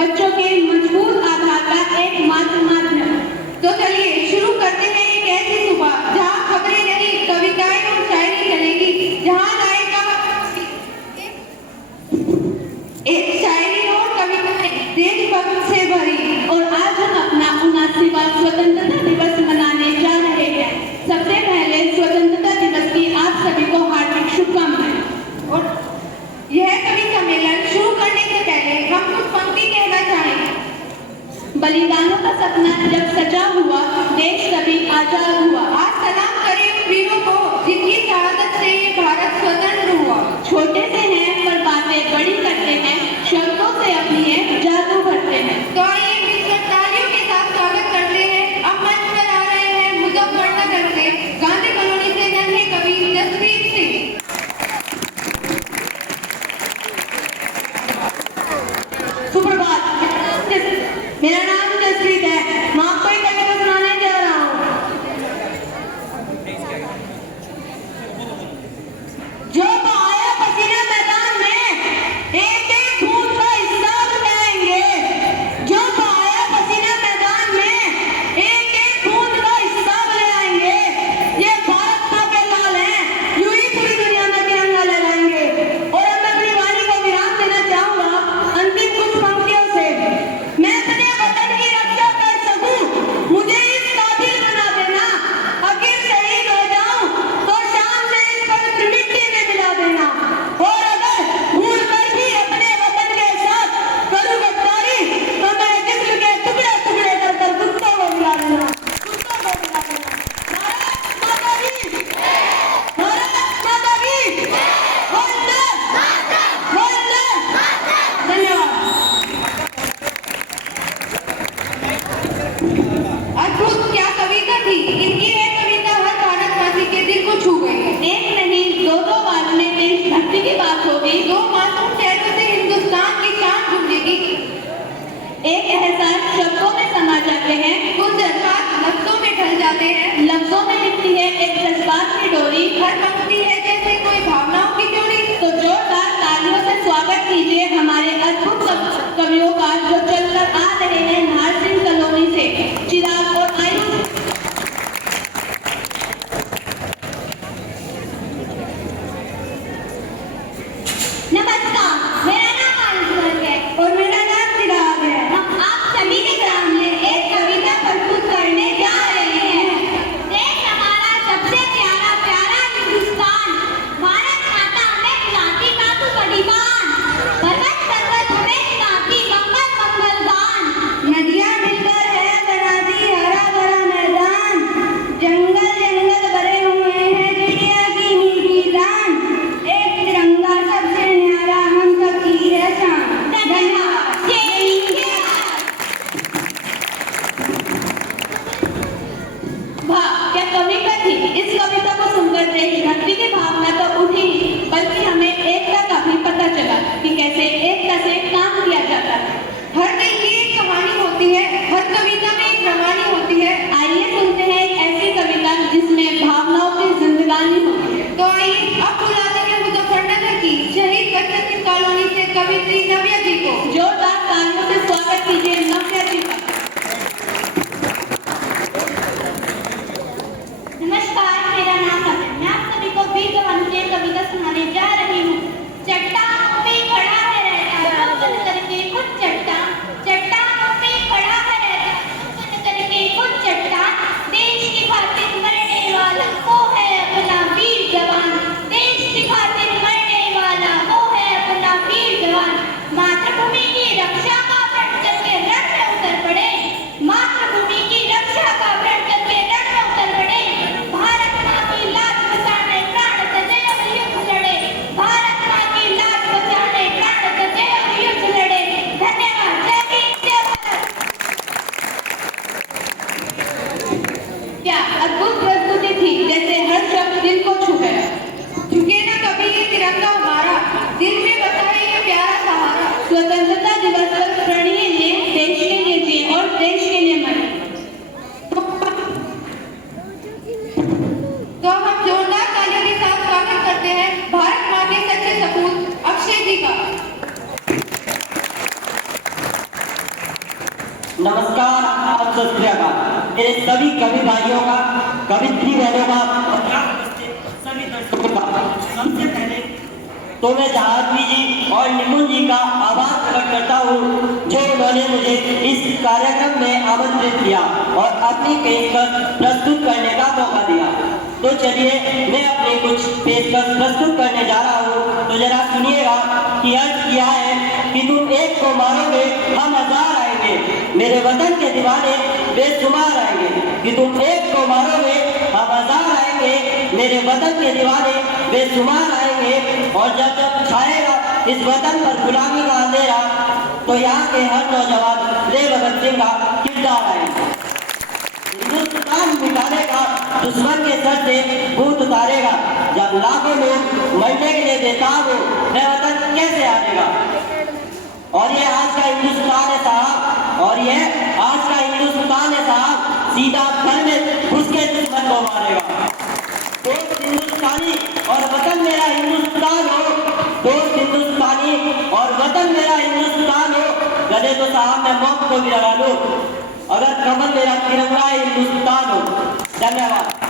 बच्चों के मजबूत आधार का एकमात्र माध्यम। तो चलिए शुरू करते हैं एक ऐसी सुबह जहाँ खबरें नहीं, कविताएं और शायरी चलेगी, जहाँ लाएगा एक शायरी और कविताएं देशभक्त से भरी। और आज हम अपना 79वां स्वतंत्रता दिवस मनाने जा रहे हैं। सबसे पहले स्वतंत्रता दिवस की आप सभी को हार्दिक शुभकामनाएं। और यह कवि सम्मेलन शुरू करने से पहले हम कुछ पंक्ति कहना चाहेंगे। बलिदानों का सपना जब सजा हुआ, देश तभी आजाद हुआ। आज सलाम करें उन वीरों को जिनकी शहादत से ये भारत स्वतंत्र हुआ। छोटे से हैं पर बातें बड़ी करते हैं, शब्दों से अपनी है जादू भरते हैं। तो आइए मिलकर तालियों के साथ स्वागत करते हैं। अब मंच पर आ रहे हैं मुजफ्फरनगर से गांधी कॉलोनी से नन्हे कवि जसप्रीत सिंह। सुप्रभात, मेरा नाम जसप्रीत है। मैं आपको एक कविता सुनाने जा रहा हूँ। जो बहाया पसीना मैदान में, एक एक बूंद का हिसाब लगाएंगे। जो बहाया पसीना मैदान में, एक एक बूंद का हिसाब लगाएंगे। ये भारत माँ के लाल हैं, यूं ही पूरी दुनिया में तिरंगा लहराएंगे। और अब मैं अपनी वाणी को विराम देना चाहूंगा अंतिम कुछ पंक्तियों से। मैं अपने वतन की रक्षा कर सकूं, मुझे इस काबिल बना देना। अगर शहीद हो जाऊं तो शान से इस पवित्र मिट्टी में मिला देना। और अगर भूल कर भी अपने वतन के साथ करूं गद्दारी, तो मैं जिस्म के टुकड़े टुकड़े कर कुत्तों को मिला देना। कुत्तों को मिला देना। भारत माता की, भारत माता की, वंदे वंदे। धन्यवाद। अद्भुत क्या कविता थी। इनकी यह कविता हर भारतवासी के दिल को छू गई। एक नहीं, दो बार में देशभक्ति की बात होगी। दो मासूम चेहरों से हिंदुस्तान की शान गूंजेगी। एक एहसास शब्दों में समा जाते हैं, कुछ जज्बात लफ्जों में ढल जाते हैं। लफ्जों में लिखती है एक जज्बात की डोरी, हर पंक्ति है जैसे कोई भावनाओं की जोड़ी। तो जोरदार तालियों से स्वागत कीजिए हमारे अद्भुत कवियों का, जो चलकर आ रहे हैं नाहर सिंह कॉलोनी से, चिराग और आयुष। नमस्कार, मेरा नाम आयुष है और मेरा नाम चिराग है। हम आप सभी के सामने एक कविता प्रस्तुत करने जा रहे हैं। देश हमारा सबसे प्यारा प्यारा हिंदुस्तान, भारत माता हमें खिलाती काकू कड़ीबान, पर्वत पर्वत हमें गाती मंगल मंगल गान। नदियां मिलकर है बनाती हरा भरा मैदान, जंगल जंगल भरे हुए हैं चिड़िया की मीठी जान। एक तिरंगा सबसे न्यारा हम सबकी है शान। धन्यवाद। जय हिंद। वाह, क्या कविता थी। इस कविता को सुनकर देशभक्ति की भावना तो उठी, बल्कि हमें एकता का भी पता चला कि कैसे एकता से काम किया जाता है। हर दिल की एक कहानी होती है, हर कविता में एक कहानी होती है। आइए सुनते हैं एक ऐसी कविता जिसमें भावनाओं की जिंदगानी होती है। तो आइए अब बुलाते हैं मुजफ्फरनगर की शहीद बच्चन सिंह कॉलोनी से कवित्री नव्या जी को। जोरदार तालियों से स्वागत कीजिए नव्या जी का। नमस्कार, मेरा नाम है। मैं आप सभी को वीर जवान की कविता सुनाने जा रही हूँ। चट्टानों पे खड़ा है रहता बन करके खुद चट्टान, चट्टानों पे खड़ा है रहता बन करके खुद चट्टान। देश की खातिर मरने वाला वो है अपना वीर जवान, देश की खातिर मरने वाला वो है अपना वीर जवान। मातृभूमि की रक्षा का प्रण करके रण में उतर पड़े, मातृभूमि की रक्षा का प्रण करके रण में उतर पड़े। भारत माँ की लाज बचाने प्राण तजे अब युद्ध लड़े, भारत माँ की लाज बचाने प्राण तजे अब युद्ध लड़े। धन्यवाद। जय हिंद, जय भारत। क्या अद्भुत प्रस्तुति थी, जैसे हर शब्द दिल को छू गया। झुके ना कभी ये तिरंगा हमारा, दिल में बसा है ये प्यारा सहारा। स्वतंत्रता दिवस पर प्रणीय लिए, देश के लिए जिए और देश के लिए मरे। तो हम जोरदार तालियों के साथ स्वागत करते हैं भारत माँ के सच्चे सपूत अक्षय जी का। नमस्कार और सत श्री अकाल मेरे सभी कवि भाइयों का, कवित्री बहनों का और यहाँ उपस्थित सभी दर्शकों का। सबसे पहले तो मैं जहाजवी जी और निपुण जी का आभार प्रकट करता हूँ जो उन्होंने मुझे इस कार्यक्रम में आमंत्रित किया और अपनी पेशकश प्रस्तुत करने का मौका दिया। तो चलिए मैं अपनी कुछ पेशकश प्रस्तुत करने जा रहा हूँ। तो जरा सुनिएगा कि अर्ज किया है कि तुम एक को मारोगे हम हजार आएंगे, मेरे वतन के दीवाने बेशुमार आएंगे। कि तुम एक को मारोगे हम हजार आएंगे, मेरे वतन के दीवाने बेशुमार आएंगे। और जब जब छाएगा इस वतन पर गुलामी का अंधेरा तो यहाँ के हर नौजवान ले भगत सिंह का किरदार आएगा। हिंदुस्तान मिटाने का दुश्मन के सर से भूत उतारेगा। जब लाखों लोग मरने के लिए बेताब हो मैं वतन कैसे आएगा। और ये आज का हिंदुस्तान है साहब, और ये आज का हिंदुस्तान है साहब, सीधा घर में घुस के दुश्मन को मारेगा। दोस्त हिंदुस्तानी और वतन मेरा हिंदुस्तान हो, दोस्त हिंदुस्तानी और वतन मेरा हिंदुस्तान हो। गले तो साहब मैं मौत को भी लगा लूं अगर कमल मेरा तिरंगा हिंदुस्तान हो। धन्यवाद।